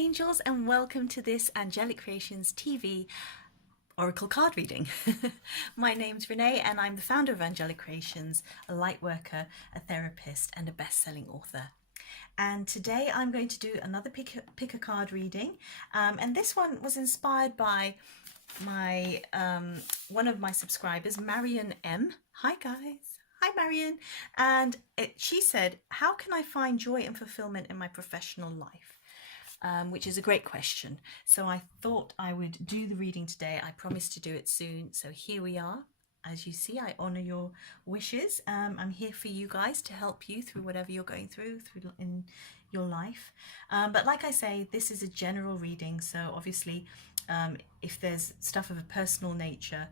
angels, and welcome to this Angelic Creations TV Oracle card reading. My name's Renee and I'm the founder of Angelic Creations, a light worker, a therapist and a best-selling author. And today I'm going to do another pick a card reading, and this one was inspired by my one of my subscribers, Marion M. Hi guys. Hi Marion. And she said, how can I find joy and fulfillment in my professional life? Which is a great question. So I thought I would do the reading today. I promised to do it soon. So here we are. As you see, I honor your wishes. I'm here for you guys to help you through whatever you're going through in your life. But like I say, this is a general reading. So obviously, if there's stuff of a personal nature,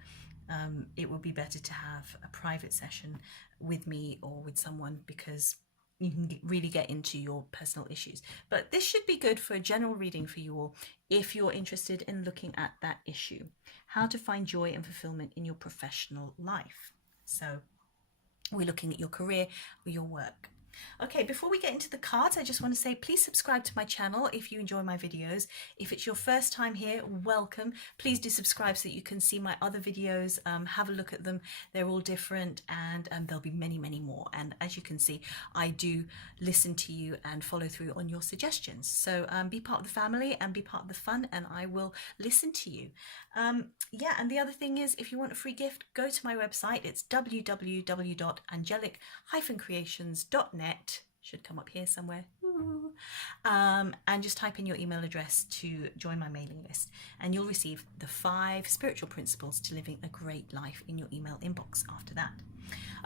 it would be better to have a private session with me or with someone, because you can really get into your personal issues. But this should be good for a general reading for you all if you're interested in looking at that issue. How to find joy and fulfillment in your professional life. So we're looking at your career or your work. Okay, before we get into the cards, I just want to say please subscribe to my channel if you enjoy my videos. If it's your first time here, welcome. Please do subscribe so that you can see my other videos. Have a look at them. They're all different, and there'll be many, many more. And as you can see, I do listen to you and follow through on your suggestions. So be part of the family and be part of the fun, and I will listen to you. Yeah, and the other thing is, if you want a free gift, go to my website. It's www.angelic-creations.net. Should come up here somewhere. And just type in your email address to join my mailing list, and you'll receive the 5 spiritual principles to living a great life in your email inbox after that.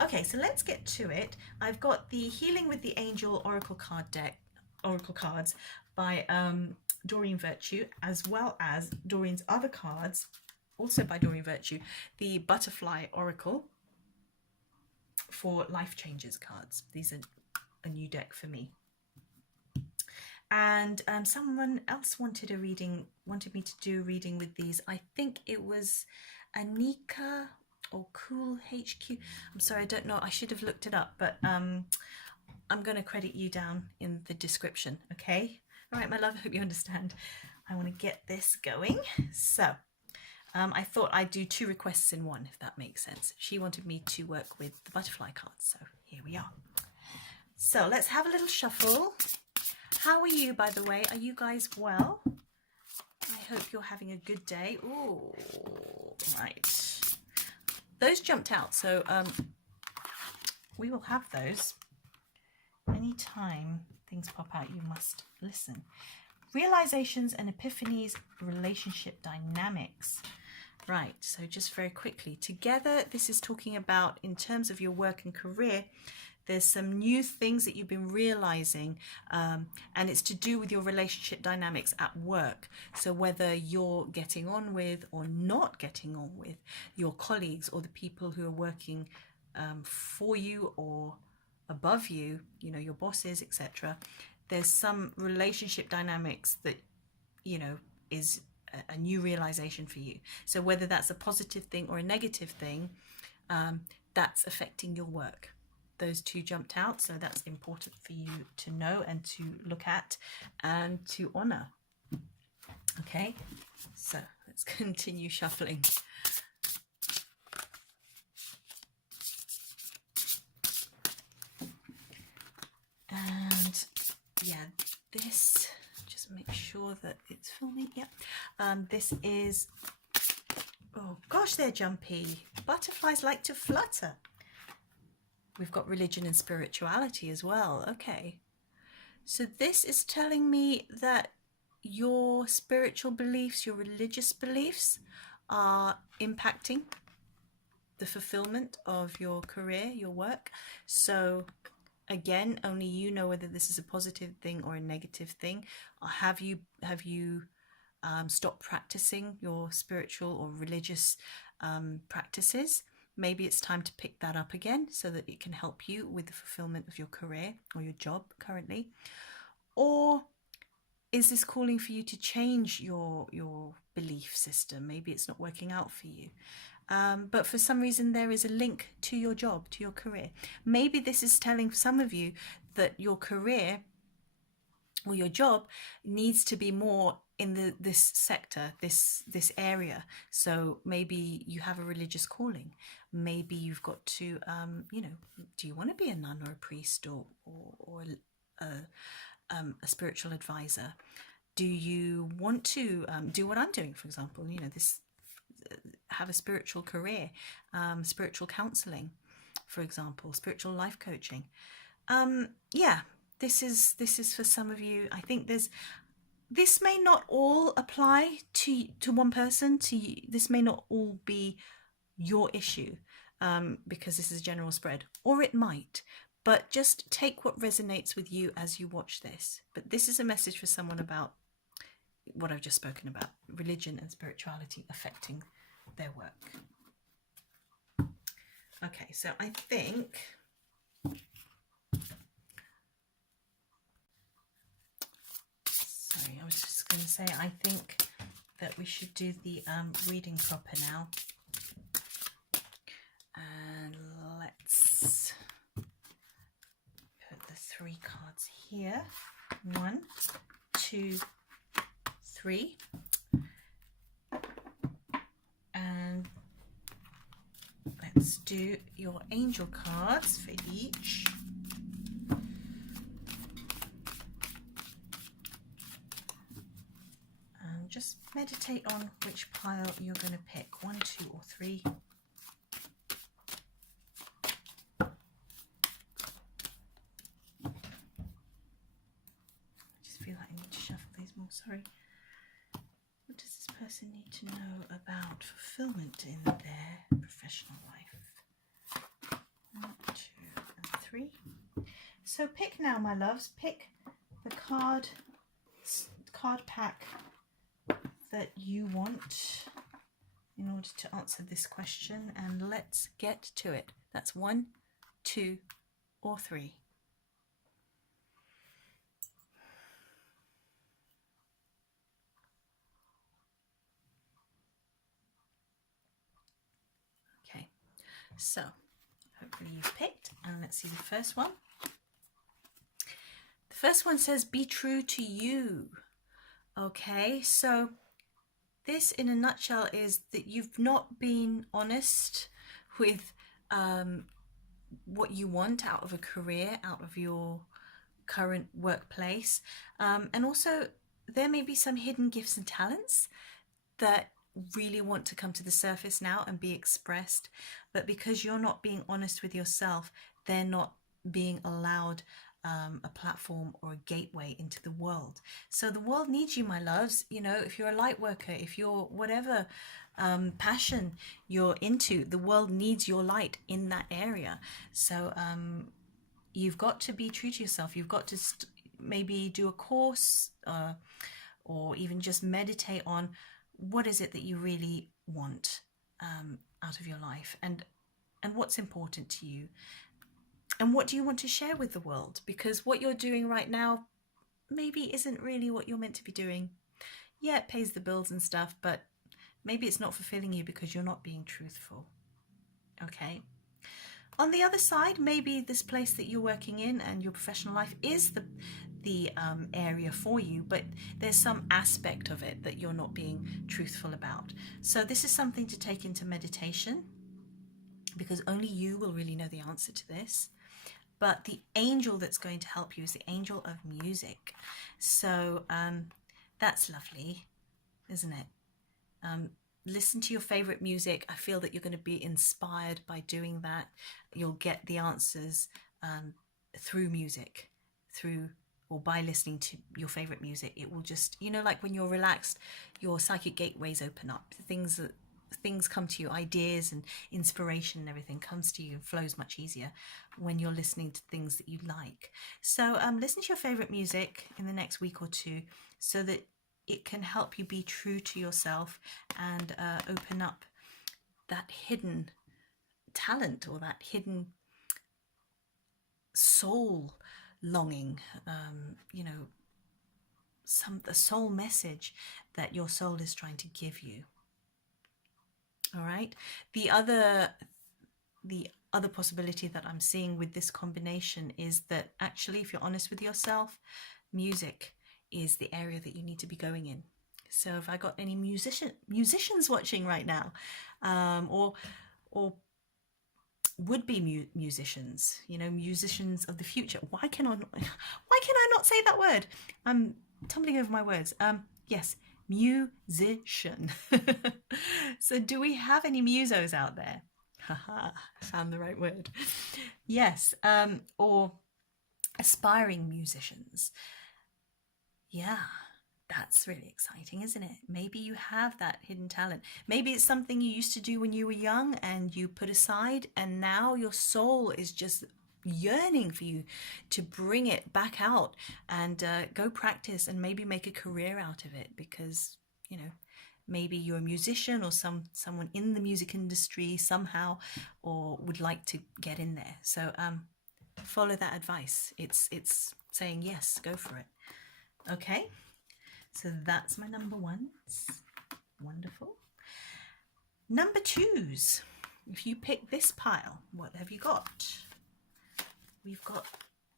Okay, so let's get to it. I've got the Healing with the Angel Oracle card deck, Oracle cards by Doreen Virtue, as well as Doreen's other cards, also by Doreen Virtue, the Butterfly Oracle for Life Changes cards. These are a new deck for me. And someone else wanted me to do a reading with these. I think it was Anika or coolqh. I'm sorry, I don't know. I should have looked it up, but I'm going to credit you down in the description, okay? All right, my love, I hope you understand. I want to get this going. So I thought I'd do 2 requests in one, if that makes sense. She wanted me to work with the butterfly cards, so here we are. So let's have a little shuffle. How are you, by the way? Are you guys well? I hope you're having a good day. Ooh, right. Those jumped out, so we will have those. Anytime things pop out, you must listen. Realizations and epiphanies, relationship dynamics. Right, so just very quickly. Together, this is talking about, in terms of your work and career, there's some new things that you've been realizing, and it's to do with your relationship dynamics at work. So whether you're getting on with or not getting on with your colleagues or the people who are working for you or above you, you know, your bosses, etc. There's some relationship dynamics that, you know, is a new realization for you. So whether that's a positive thing or a negative thing, that's affecting your work. Those 2 jumped out, so that's important for you to know and to look at and to honor. Okay, so let's continue shuffling. And yeah, this, just make sure that it's filming. Yeah, this is, oh gosh, they're jumpy. Butterflies like to flutter. We've got religion and spirituality as well. Okay, so this is telling me that your spiritual beliefs, your religious beliefs are impacting the fulfillment of your career, your work. So again, only you know whether this is a positive thing or a negative thing. Or have you stopped practicing your spiritual or religious practices? Maybe it's time to pick that up again so that it can help you with the fulfillment of your career or your job currently. Or is this calling for you to change your belief system? Maybe it's not working out for you. But for some reason there is a link to your job, to your career. Maybe this is telling some of you that your career or your job needs to be more in this sector, this area. So maybe you have a religious calling. Maybe you've got to, do you want to be a nun or a priest, or a spiritual advisor? Do you want to do what I'm doing, for example? This have a spiritual career, spiritual counseling, for example, spiritual life coaching. Yeah, this is for some of you. I think this may not all apply to one person. This may not all be your issue, because this is a general spread, or it might. But just take what resonates with you as you watch this. But this is a message for someone about what I've just spoken about, religion and spirituality affecting their work. Okay, so I think I was just going to say, I think that we should do the reading proper now. And let's put the 3 cards here. 1, 2, 3. And let's do your angel cards for each. Just meditate on which pile you're going to pick, 1, 2, or 3. I just feel like I need to shuffle these more, sorry. What does this person need to know about fulfillment in their professional life? 1, 2, and 3. So pick now, my loves. Pick the card pack that you want in order to answer this question, and let's get to it. That's 1, 2, or 3. Okay, so hopefully you've picked, and let's see the first one. The first one says, be true to you. Okay, so this in a nutshell is that you've not been honest with what you want out of a career, out of your current workplace. And also there may be some hidden gifts and talents that really want to come to the surface now and be expressed. But because you're not being honest with yourself, they're not being allowed a platform or a gateway into the world. So the world needs you, my loves. If you're a light worker, if you're whatever passion you're into, the world needs your light in that area. So you've got to be true to yourself. You've got to maybe do a course, or even just meditate on what is it that you really want out of your life, and what's important to you. And what do you want to share with the world? Because what you're doing right now maybe isn't really what you're meant to be doing. Yeah, it pays the bills and stuff, but maybe it's not fulfilling you because you're not being truthful. Okay. On the other side, maybe this place that you're working in and your professional life is the area for you, but there's some aspect of it that you're not being truthful about. So this is something to take into meditation, because only you will really know the answer to this. But the angel that's going to help you is the angel of music. So that's lovely, isn't it? Listen to your favorite music. I feel that you're going to be inspired by doing that. You'll get the answers through music, or by listening to your favorite music. It will just, like when you're relaxed, your psychic gateways open up. Things come to you, ideas and inspiration and everything comes to you and flows much easier when you're listening to things that you like. So listen to your favorite music in the next week or 2 so that it can help you be true to yourself and open up that hidden talent or that hidden soul longing, the soul message that your soul is trying to give you. All right. The other possibility that I'm seeing with this combination is that actually, if you're honest with yourself, music is the area that you need to be going in. So if I got any musicians watching right now, or would-be musicians, musicians of the future. Why can I not say that word? I'm tumbling over my words. Yes, musician. So do we have any musos out there? Haha, found the right word. Yes, or aspiring musicians. Yeah, that's really exciting, isn't it? Maybe you have that hidden talent. Maybe it's something you used to do when you were young and you put aside, and now your soul is just yearning for you to bring it back out and go practice and maybe make a career out of it, because maybe you're a musician or someone in the music industry somehow, or would like to get in there. So follow that advice. It's saying yes, go for it. Okay, so that's my number ones. Wonderful. Number twos. If you pick this pile, what have you got? We've got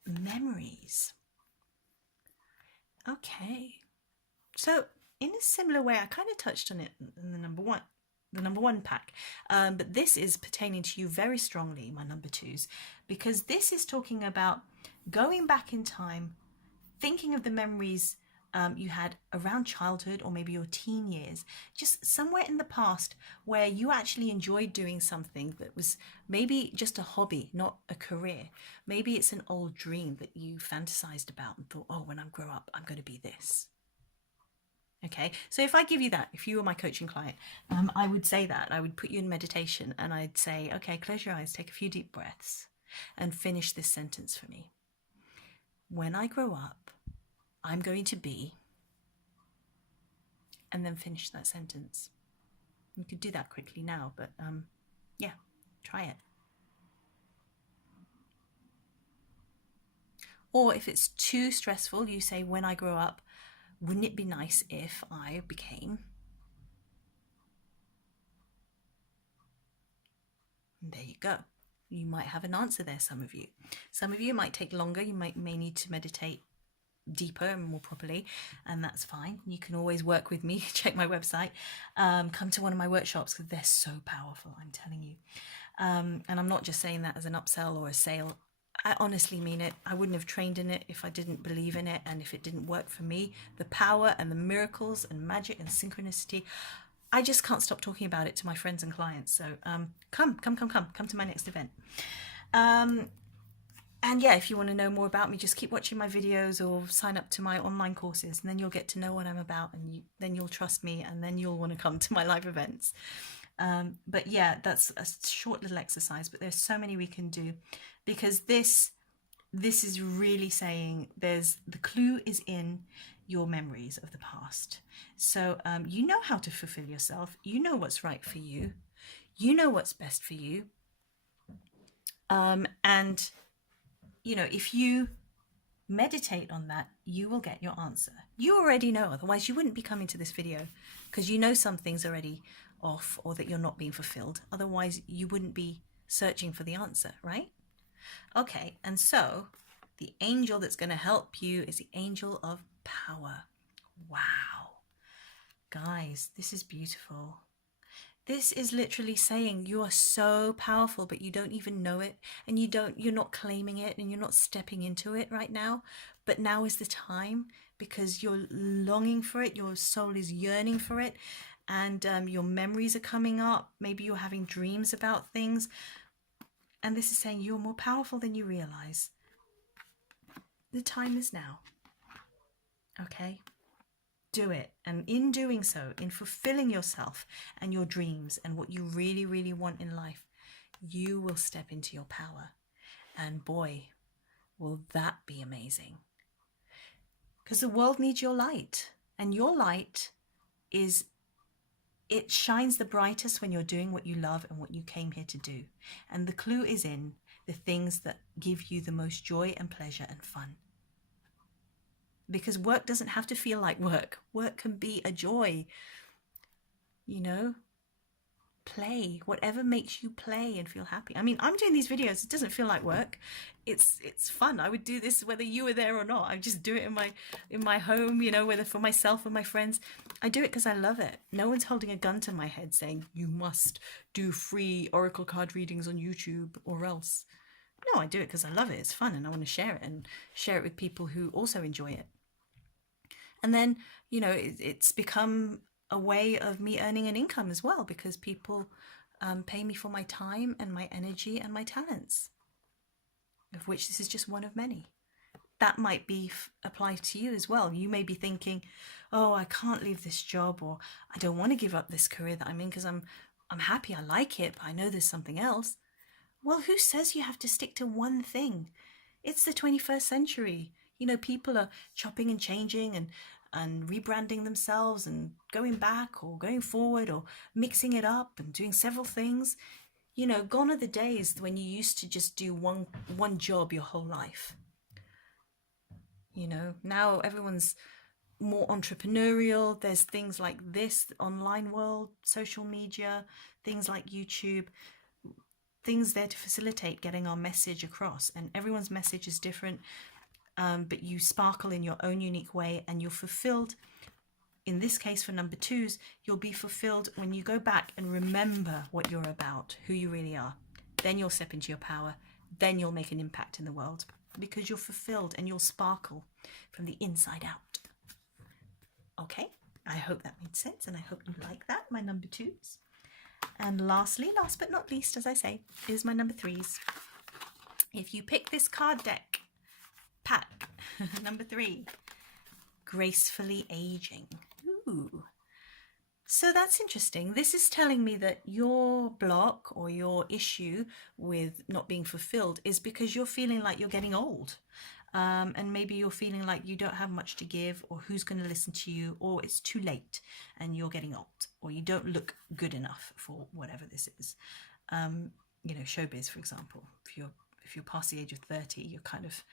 memories. Okay, so in a similar way, I kind of touched on it in the number one pack, but this is pertaining to you very strongly, my number twos, because this is talking about going back in time, thinking of the memories you had around childhood or maybe your teen years, just somewhere in the past where you actually enjoyed doing something that was maybe just a hobby, not a career. Maybe it's an old dream that you fantasized about and thought, oh, when I grow up, I'm going to be this. Okay, so if I give you that, if you were my coaching client, I would say that. I would put you in meditation and I'd say, okay, close your eyes, take a few deep breaths and finish this sentence for me. When I grow up, I'm going to be, and then finish that sentence. You could do that quickly now, but yeah, try it. Or if it's too stressful, you say, when I grow up, wouldn't it be nice if I became? And there you go. You might have an answer there, some of you. Some of you might take longer. You may need to meditate deeper and more properly, and that's fine. You can always work with me. Check my website, come to one of my workshops, because they're so powerful, I'm telling you. And I'm not just saying that as an upsell or a sale. I honestly mean it. I wouldn't have trained in it if I didn't believe in it, and if it didn't work for me. The power and the miracles and magic and synchronicity, I just can't stop talking about it to my friends and clients. So come to my next event. And yeah, if you want to know more about me, just keep watching my videos or sign up to my online courses, and then you'll get to know what I'm about, and then you'll trust me, and then you'll want to come to my live events. But yeah, that's a short little exercise, but there's so many we can do, because this is really saying the clue is in your memories of the past. So you know how to fulfill yourself. You know what's right for you. You know what's best for you. And if you meditate on that, you will get your answer. You already know, otherwise you wouldn't be coming to this video, because you know something's already off or that you're not being fulfilled. Otherwise you wouldn't be searching for the answer, right? Okay, and so the angel that's going to help you is the angel of power. Wow. Guys, this is beautiful. This is literally saying you are so powerful, but you don't even know it, and you're not claiming it, and you're not stepping into it right now. But now is the time, because you're longing for it. Your soul is yearning for it, and your memories are coming up. Maybe you're having dreams about things, and this is saying you're more powerful than you realize. The time is now. Okay? Do it. And in doing so, in fulfilling yourself and your dreams and what you really, really want in life, you will step into your power. And boy, will that be amazing. Because the world needs your light. And your light it shines the brightest when you're doing what you love and what you came here to do. And the clue is in the things that give you the most joy and pleasure and fun. Because work doesn't have to feel like work. Work can be a joy, play, whatever makes you play and feel happy. I mean, I'm doing these videos, it doesn't feel like work. It's fun. I would do this whether you were there or not. I just do it in my home, you know, whether for myself or my friends. I do it because I love it. No one's holding a gun to my head saying you must do free oracle card readings on YouTube or else. No, I do it because I love it. It's fun and I want to share it and share it with people who also enjoy it. And then, you know, it's become a way of me earning an income as well, because people pay me for my time and my energy and my talents, of which this is just one of many. That might be applied to you as well. You may be thinking, oh, I can't leave this job, or I don't want to give up this career that I'm in because I'm happy, I like it, but I know there's something else. Well, who says you have to stick to one thing? It's the 21st century. You know, people are chopping and changing and rebranding themselves and going back or going forward or mixing it up and doing several things. You know, gone are the days when you used to just do one job your whole life. You know, now everyone's more entrepreneurial. There's things like this, the online world, social media, things like YouTube, things there to facilitate getting our message across. And everyone's message is different, but you sparkle in your own unique way and you're fulfilled. In this case, for number twos, you'll be fulfilled when you go back and remember what you're about, who you really are. Then you'll step into your power. Then you'll make an impact in the world because you're fulfilled and you'll sparkle from the inside out. Okay, I hope that made sense and I hope you like that, my number twos. And lastly, last but not least, as I say, is my number threes. If you pick this card deck pack, number 3, gracefully aging. Ooh. So that's interesting. This is telling me that your block or your issue with not being fulfilled is because you're feeling like you're getting old. And maybe you're feeling like you don't have much to give, or who's going to listen to you, or it's too late and you're getting old, or you don't look good enough for whatever this is. You know, showbiz, for example, if you're past the age of 30, you're kind of,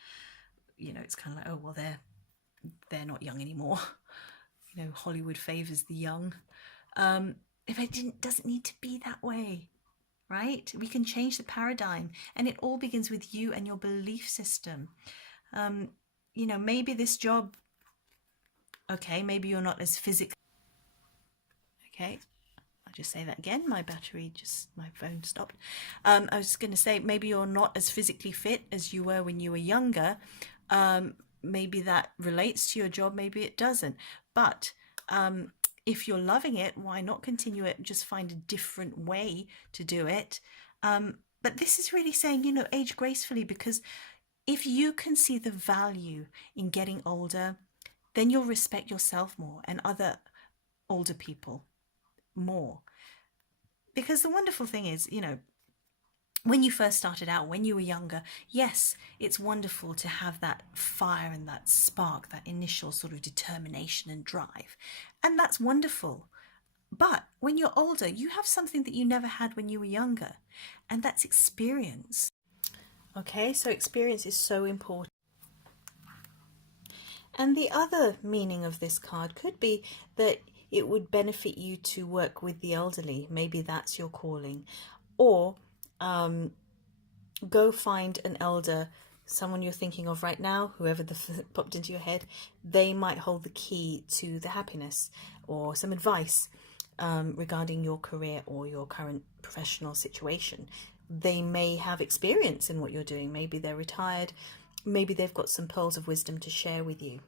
you know, it's kind of like, oh, well, they're not young anymore. You know, Hollywood favors the young. If it doesn't need to be that way, right? We can change the paradigm, and it all begins with you and your belief system. You know, maybe this job, okay, maybe you're not as physically, okay, I'll just say that again, my phone stopped. I was going to say, maybe you're not as physically fit as you were when you were younger. Maybe that relates to your job, maybe it doesn't. But if you're loving it, why not continue it and just find a different way to do it? But this is really saying, you know, age gracefully, because if you can see the value in getting older, then you'll respect yourself more and other older people more. Because the wonderful thing is, you know, when you first started out, when you were younger, yes, it's wonderful to have that fire and that spark, that initial sort of determination and drive. And that's wonderful. But when you're older, you have something that you never had when you were younger, and that's experience. Okay, so experience is so important. And the other meaning of this card could be that it would benefit you to work with the elderly. Maybe that's your calling. Or go find an elder, someone you're thinking of right now, whoever popped into your head. They might hold the key to the happiness or some advice regarding your career or your current professional situation. They may have experience in what you're doing. Maybe they're retired. Maybe they've got some pearls of wisdom to share with you.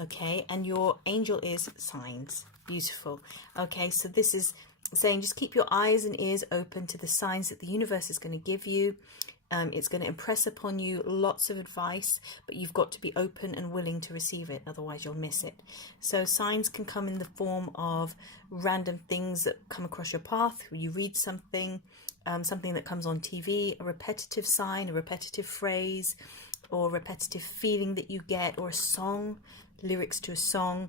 Okay, and your angel is signs. Beautiful. Okay, so this is saying just keep your eyes and ears open to the signs that the universe is going to give you. It's going to impress upon you lots of advice, but you've got to be open and willing to receive it, otherwise you'll miss it. So signs can come in the form of random things that come across your path. You read something, something that comes on TV, a repetitive sign, a repetitive phrase, or a repetitive feeling that you get, or a song, lyrics to a song,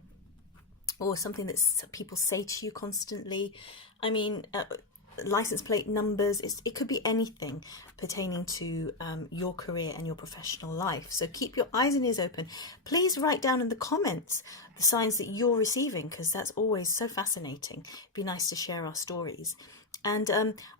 or something that people say to you constantly. I mean, license plate numbers, it could be anything pertaining to your career and your professional life. So keep your eyes and ears open. Please write down in the comments the signs that you're receiving, because that's always so fascinating. It'd be nice to share our stories. And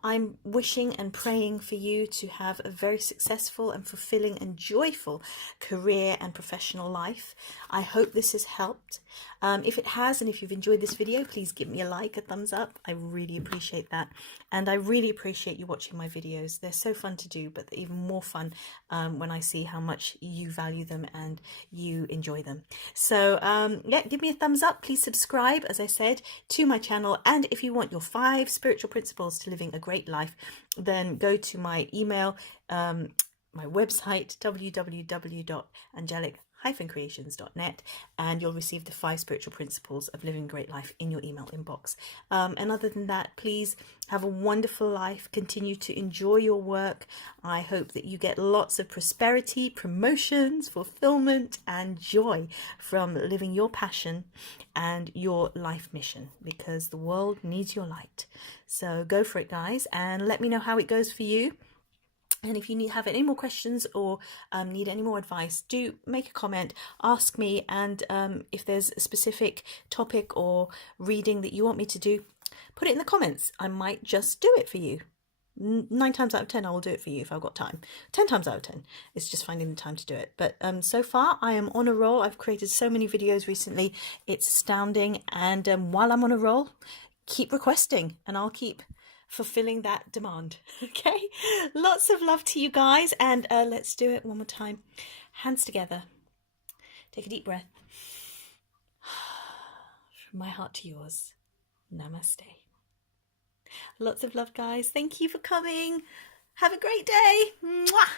I'm wishing and praying for you to have a very successful and fulfilling and joyful career and professional life. I hope this has helped. If it has, and if you've enjoyed this video, please give me a like, a thumbs up. I really appreciate that. And I really appreciate you watching my videos. They're so fun to do, but they're even more fun when I see how much you value them and you enjoy them. So yeah, give me a thumbs up. Please subscribe, as I said, to my channel. And if you want your 5 spiritual principles to living a great life, then go to my email, my website, www.angelic-creations.net, and you'll receive the 5 spiritual principles of living a great life in your email inbox. And other than that, please have a wonderful life. Continue to enjoy your work. I hope that you get lots of prosperity, promotions, fulfillment, and joy from living your passion and your life mission, because the world needs your light. So go for it, guys, and let me know how it goes for you. And if you have any more questions or need any more advice, do make a comment, ask me, and if there's a specific topic or reading that you want me to do, put it in the comments. I might just do it for you. 9 times out of 10 I will do it for you if I've got time. 10 times out of 10 it's just finding the time to do it. But so far I am on a roll. I've created so many videos recently, it's astounding. And while I'm on a roll, keep requesting and I'll keep fulfilling that demand. Okay, lots of love to you guys, and let's do it one more time. Hands together, take a deep breath. From my heart to yours, namaste. Lots of love, guys. Thank you for coming. Have a great day. Mwah!